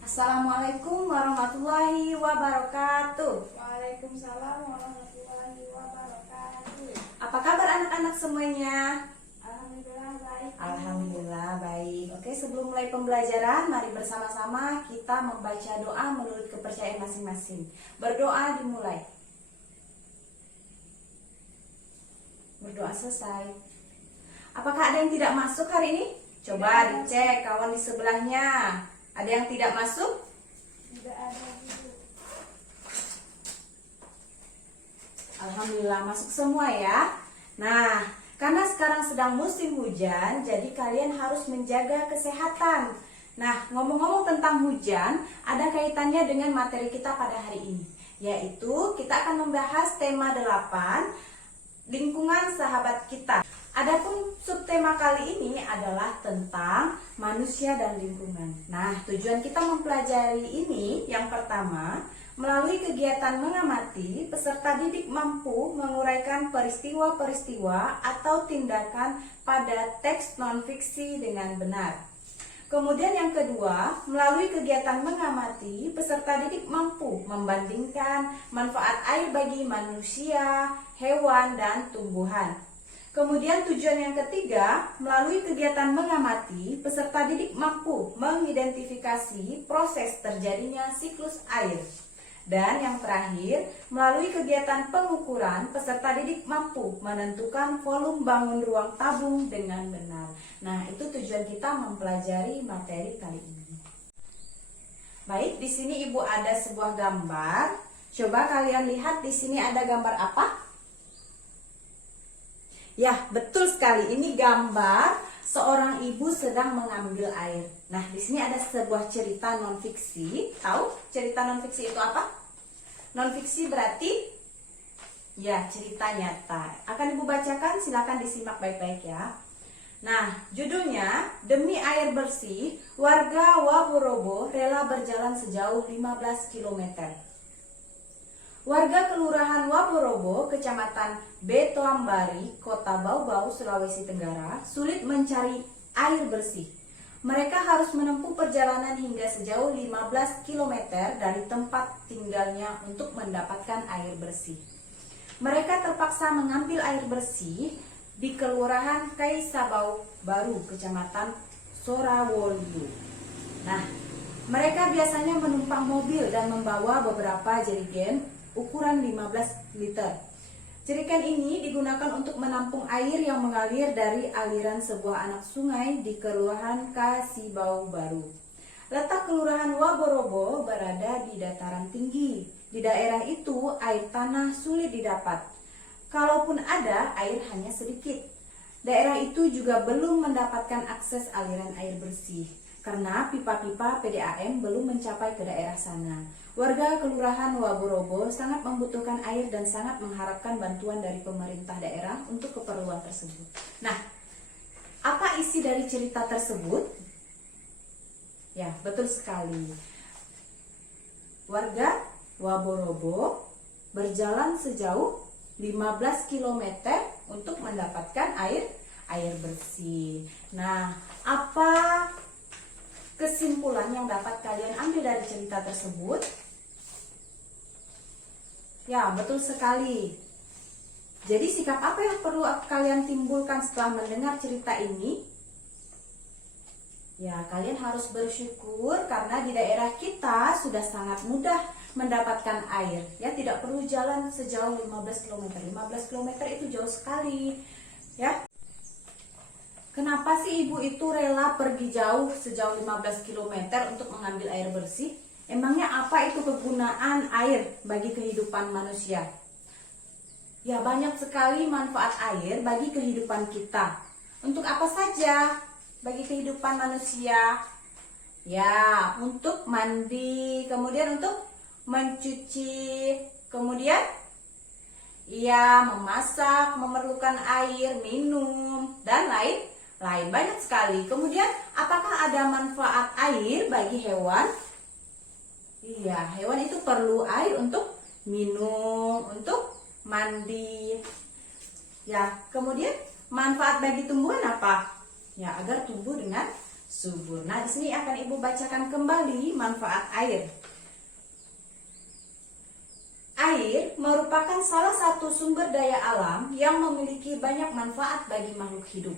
Assalamualaikum warahmatullahi wabarakatuh. Waalaikumsalam warahmatullahi wabarakatuh. Apa kabar anak-anak semuanya? Alhamdulillah baik. Alhamdulillah baik. Oke, sebelum mulai pembelajaran, mari bersama-sama kita membaca doa menurut kepercayaan masing-masing. Berdoa dimulai. Berdoa selesai. Apakah ada yang tidak masuk hari ini? Coba dicek kawan di sebelahnya. Ada yang tidak masuk? Tidak ada ibu. Alhamdulillah masuk semua ya. Nah, karena sekarang sedang musim hujan, jadi kalian harus menjaga kesehatan. Nah, ngomong-ngomong tentang hujan, ada kaitannya dengan materi kita pada hari ini, yaitu kita akan membahas tema 8, lingkungan sahabat kita. Adapun subtema kali ini adalah tentang manusia dan lingkungan. Nah, tujuan kita mempelajari ini yang pertama, melalui kegiatan mengamati, peserta didik mampu menguraikan peristiwa-peristiwa atau tindakan pada teks non-fiksi dengan benar. Kemudian yang kedua, melalui kegiatan mengamati, peserta didik mampu membandingkan manfaat air bagi manusia, hewan, dan tumbuhan. Kemudian tujuan yang ketiga, melalui kegiatan mengamati, peserta didik mampu mengidentifikasi proses terjadinya siklus air. Dan yang terakhir, melalui kegiatan pengukuran, peserta didik mampu menentukan volume bangun ruang tabung dengan benar. Nah, itu tujuan kita mempelajari materi kali ini. Baik, di sini Ibu ada sebuah gambar. Coba kalian lihat di sini ada gambar apa? Ya, betul sekali. Ini gambar seorang ibu sedang mengambil air. Nah, di sini ada sebuah cerita non-fiksi. Tahu cerita non-fiksi itu apa? Non-fiksi berarti ya cerita nyata. Akan Ibu bacakan, silakan disimak baik-baik ya. Nah, judulnya Demi Air Bersih, warga Waborobo rela berjalan sejauh 15 km. Warga Kelurahan Waborobo, Kecamatan Betoambari, Kota Bau-Bau, Sulawesi Tenggara, sulit mencari air bersih. Mereka harus menempuh perjalanan hingga sejauh 15 km dari tempat tinggalnya untuk mendapatkan air bersih. Mereka terpaksa mengambil air bersih di Kelurahan Kaisabau Baru, Kecamatan Sorawondo. Nah, mereka biasanya menumpang mobil dan membawa beberapa jerigen ukuran 15 liter. Jerigen ini digunakan untuk menampung air yang mengalir dari aliran sebuah anak sungai di Kelurahan Kasibau Baru. Letak Kelurahan Waborobo berada di dataran tinggi. Di daerah itu air tanah sulit didapat. Kalaupun ada, air hanya sedikit. Daerah itu juga belum mendapatkan akses aliran air bersih karena pipa-pipa PDAM belum mencapai ke daerah sana. Warga Kelurahan Waborobo sangat membutuhkan air dan sangat mengharapkan bantuan dari pemerintah daerah untuk keperluan tersebut. Nah, apa isi dari cerita tersebut? Ya, betul sekali. Warga Waborobo berjalan sejauh 15 km untuk mendapatkan air bersih. Nah, apa kesimpulan yang dapat kalian ambil dari cerita tersebut? Ya, betul sekali. Jadi sikap apa yang perlu kalian timbulkan setelah mendengar cerita ini? Ya, kalian harus bersyukur karena di daerah kita sudah sangat mudah mendapatkan air. Ya, tidak perlu jalan sejauh 15 km. 15 km itu jauh sekali. Ya. Kenapa sih ibu itu rela pergi jauh sejauh 15 km untuk mengambil air bersih? Emangnya apa itu kegunaan air bagi kehidupan manusia? Ya, banyak sekali manfaat air bagi kehidupan kita. Untuk apa saja bagi kehidupan manusia? Ya, untuk mandi, kemudian untuk mencuci, kemudian ya memasak, memerlukan air, minum, dan lain banyak sekali. Kemudian apakah ada manfaat air bagi hewan? Iya, hewan itu perlu air untuk minum, untuk mandi. Ya, kemudian manfaat bagi tumbuhan apa? Ya, agar tumbuh dengan subur. Nah, di sini akan Ibu bacakan kembali manfaat air. Air merupakan salah satu sumber daya alam yang memiliki banyak manfaat bagi makhluk hidup.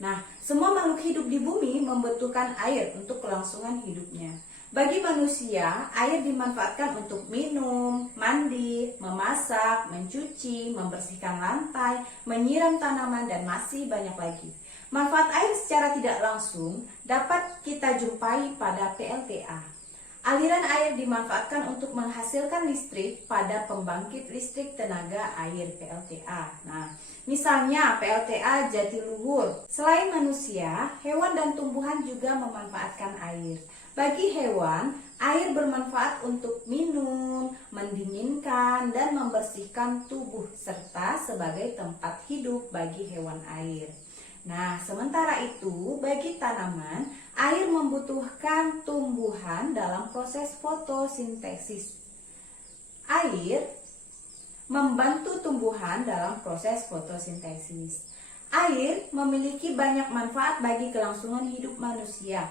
Nah, semua makhluk hidup di bumi membutuhkan air untuk kelangsungan hidupnya. Bagi manusia, air dimanfaatkan untuk minum, mandi, memasak, mencuci, membersihkan lantai, menyiram tanaman, dan masih banyak lagi. Manfaat air secara tidak langsung dapat kita jumpai pada PLTA. Aliran air dimanfaatkan untuk menghasilkan listrik pada pembangkit listrik tenaga air PLTA. Nah, misalnya PLTA Jatiluhur. Selain manusia, hewan dan tumbuhan juga memanfaatkan air. Bagi hewan, air bermanfaat untuk minum, mendinginkan, dan membersihkan tubuh, serta sebagai tempat hidup bagi hewan air. Nah, sementara itu, bagi tanaman, air membutuhkan tumbuhan dalam proses fotosintesis. Air membantu tumbuhan dalam proses fotosintesis. Air memiliki banyak manfaat bagi kelangsungan hidup manusia.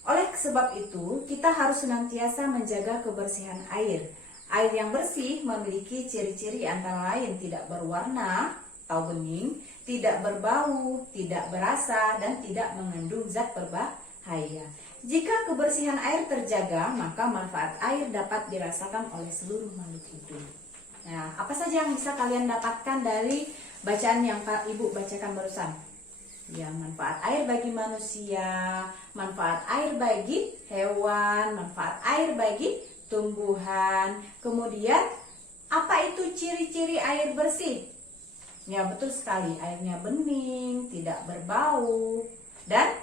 Oleh sebab itu, kita harus senantiasa menjaga kebersihan air. Air yang bersih memiliki ciri-ciri antara lain tidak berwarna atau bening, tidak berbau, tidak berasa, dan tidak mengandung zat berbahaya. Jika kebersihan air terjaga, maka manfaat air dapat dirasakan oleh seluruh makhluk hidup. Nah, apa saja yang bisa kalian dapatkan dari bacaan yang Ibu bacakan barusan? Ya, manfaat air bagi manusia, manfaat air bagi hewan, manfaat air bagi tumbuhan. Kemudian, apa itu ciri-ciri air bersih? Ya, betul sekali, airnya bening, tidak berbau, dan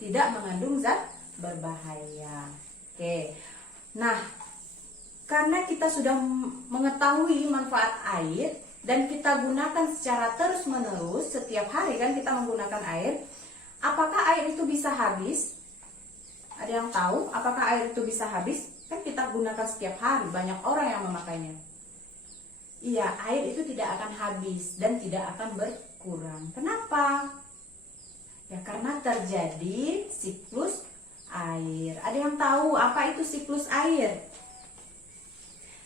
tidak mengandung zat berbahaya. Oke, nah, karena kita sudah mengetahui manfaat air dan kita gunakan secara terus-menerus, setiap hari kan kita menggunakan air, apakah air itu bisa habis? Ada yang tahu apakah air itu bisa habis? Kan kita gunakan setiap hari, banyak orang yang memakainya. Iya, air itu tidak akan habis dan tidak akan berkurang. Kenapa? Ya, karena terjadi siklus air. Ada yang tahu apa itu siklus air?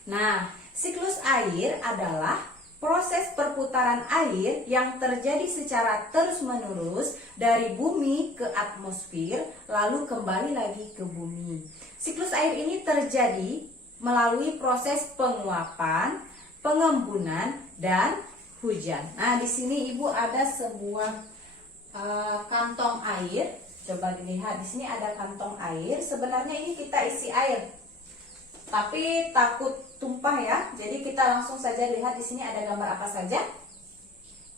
Nah, siklus air adalah proses perputaran air yang terjadi secara terus-menerus dari bumi ke atmosfer, lalu kembali lagi ke bumi. Siklus air ini terjadi melalui proses penguapan, pengembunan, dan hujan. Nah, di sini Ibu ada sebuah kantong air. Coba dilihat, di sini ada kantong air. Sebenarnya ini kita isi air, tapi takut tumpah ya. Jadi kita langsung saja lihat di sini ada gambar apa saja.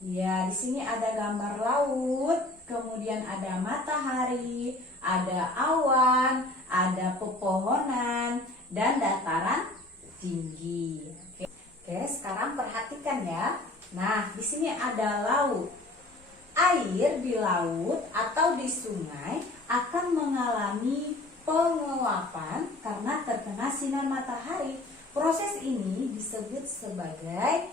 Ya, di sini ada gambar laut, kemudian ada matahari, ada awan, ada pepohonan, dan dataran tinggi. Oke, sekarang perhatikan ya. Nah, di sini ada laut. Air di laut atau di sungai akan mengalami penguapan karena terkena sinar matahari. Proses ini disebut sebagai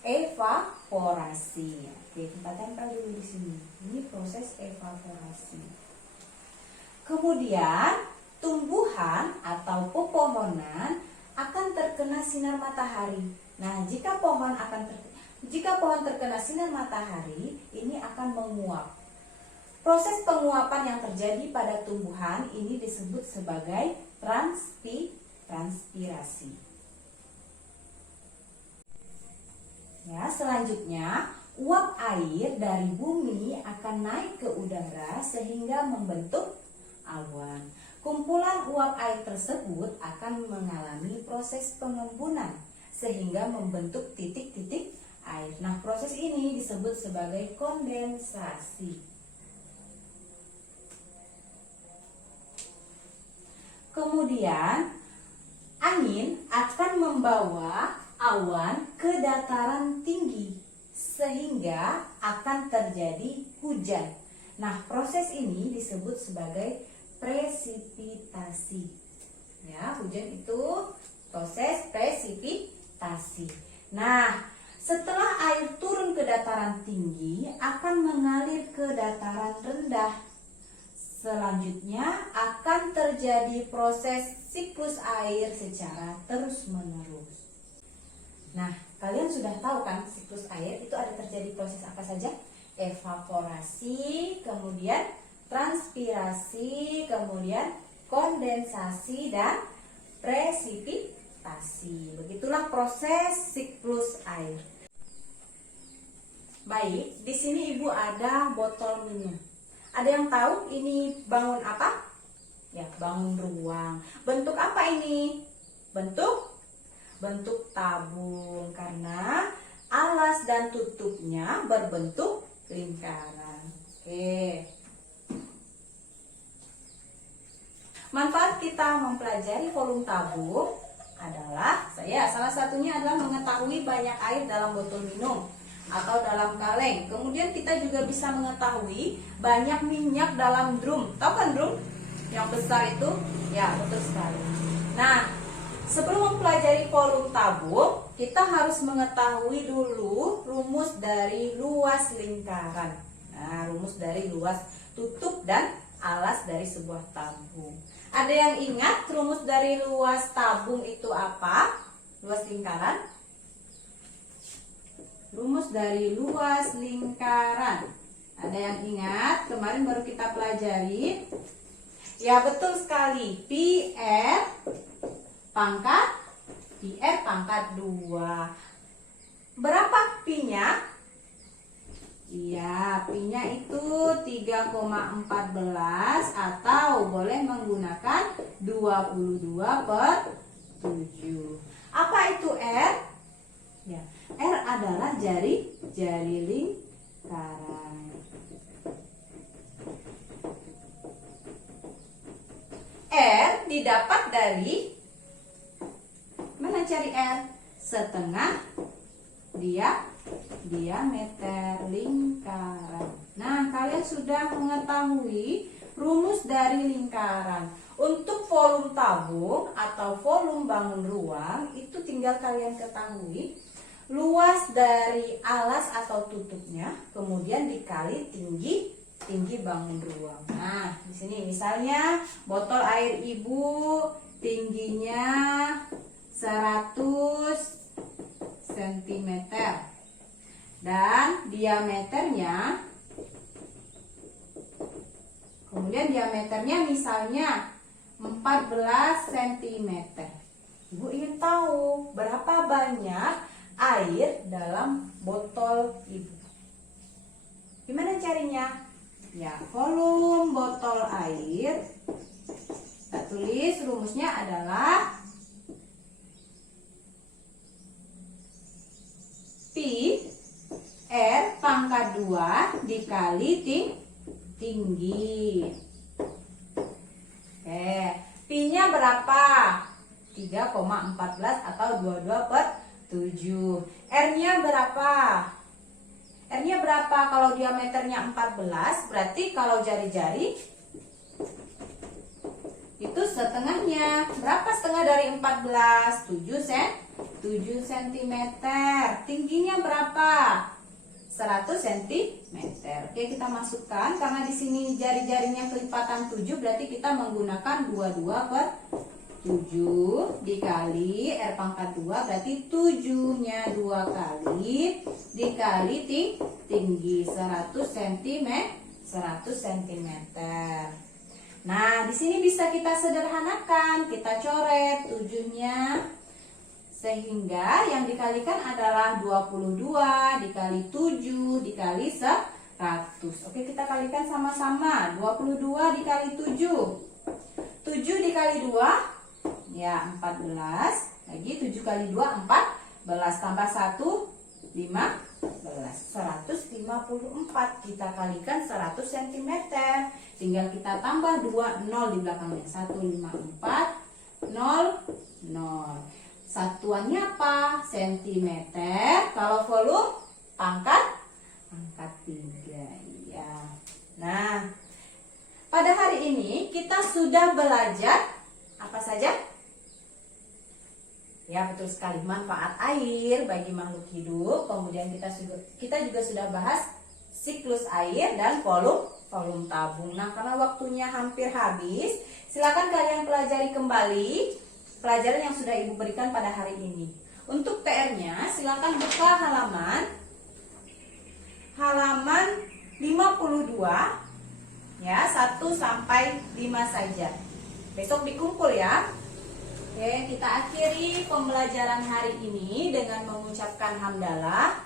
evaporasi. Oke, kita tempel dulu di sini. Ini proses evaporasi. Kemudian, tumbuhan atau pepohonan akan terkena sinar matahari. Nah, jika pohon terkena sinar matahari, ini akan menguap. Proses penguapan yang terjadi pada tumbuhan ini disebut sebagai transpirasi. Ya, selanjutnya, uap air dari bumi akan naik ke udara sehingga membentuk awan. Kumpulan uap air tersebut akan mengalami proses pengembunan sehingga membentuk titik-titik air. Nah, proses ini disebut sebagai kondensasi. Kemudian, angin akan membawa awan ke dataran tinggi sehingga akan terjadi hujan. Nah, proses ini disebut sebagai presipitasi. Ya, hujan itu proses presipitasi. Nah, setelah air turun ke dataran tinggi, akan mengalir ke dataran rendah. Selanjutnya akan terjadi proses siklus air secara terus-menerus. Nah, kalian sudah tahu kan siklus air itu ada terjadi proses apa saja? Evaporasi, kemudian transpirasi, kemudian kondensasi dan presipitasi. Begitulah proses siklus air. Baik, di sini Ibu ada botol minum. Ada yang tahu ini bangun apa? Ya, bangun ruang. Bentuk apa ini? Bentuk tabung karena alas dan tutupnya berbentuk lingkaran. Oke. Manfaat kita mempelajari volume tabung adalah salah satunya adalah mengetahui banyak air dalam botol minum atau dalam kaleng. Kemudian kita juga bisa mengetahui banyak minyak dalam drum. Tahu kan drum? Yang besar itu? Ya, betul sekali. Nah, sebelum mempelajari volume tabung, kita harus mengetahui dulu rumus dari luas lingkaran. Nah, rumus dari luas tutup dan alas dari sebuah tabung. Ada yang ingat rumus dari luas tabung itu apa? Luas lingkaran? Rumus dari luas lingkaran. Ada yang ingat? Kemarin baru kita pelajari. Ya, betul sekali. Pi R pangkat 2. Berapa pi-nya? Iya, pi-nya itu 3,14 atau boleh menggunakan 22/7. Apa itu R? Ya, R adalah jari lingkaran. R didapat dari mana cari R? Setengah diameter lingkaran. Nah, kalian sudah mengetahui rumus dari lingkaran. Untuk volume tabung atau volume bangun ruang itu tinggal kalian ketahui luas dari alas atau tutupnya, kemudian dikali tinggi bangun ruang. Nah, di sini misalnya botol air Ibu tingginya 100 cm dan diameternya, kemudian diameternya misalnya 14 cm. Ibu ingin tahu berapa banyak air dalam botol Ibu. Gimana carinya? Ya, volume botol air. Kita tulis rumusnya adalah pi R pangkat 2 dikali tinggi. Oke, pi-nya berapa? 3,14 atau 22/7. R-nya berapa? R-nya berapa? Kalau diameternya 14, berarti kalau jari-jari itu setengahnya. Berapa setengah dari 14? 7 cm. Tingginya berapa? 100 cm. Oke, kita masukkan karena di sini jari-jarinya kelipatan 7, berarti kita menggunakan 22/7 dikali R pangkat 2, berarti 7-nya 2 kali dikali tinggi 100 cm. Nah, di sini bisa kita sederhanakan, kita coret 7-nya. Sehingga yang dikalikan adalah 22 dikali 7 dikali 100. Oke, kita kalikan sama-sama. 22 dikali 7. 7 dikali 2, ya 14. Lagi 7 kali 2, 14. Tambah 1, 15. 154. Kita kalikan 100 cm. Tinggal kita tambah 2, 0 di belakangnya. 154, 0, 0. Satuannya apa? Sentimeter. Kalau volume pangkat 3. Ya. Nah, pada hari ini kita sudah belajar apa saja? Ya, betul sekali, manfaat air bagi makhluk hidup. Kemudian kita juga sudah bahas siklus air dan volume volume tabung. Nah, karena waktunya hampir habis, silakan kalian pelajari kembali pelajaran yang sudah Ibu berikan pada hari ini. Untuk PR-nya, silakan buka halaman 52 ya, 1 sampai 5 saja. Besok dikumpul ya. Oke, kita akhiri pembelajaran hari ini dengan mengucapkan hamdalah.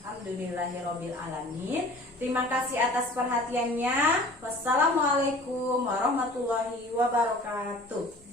Alhamdulillahirabbil alamin. Terima kasih atas perhatiannya. Wassalamualaikum warahmatullahi wabarakatuh.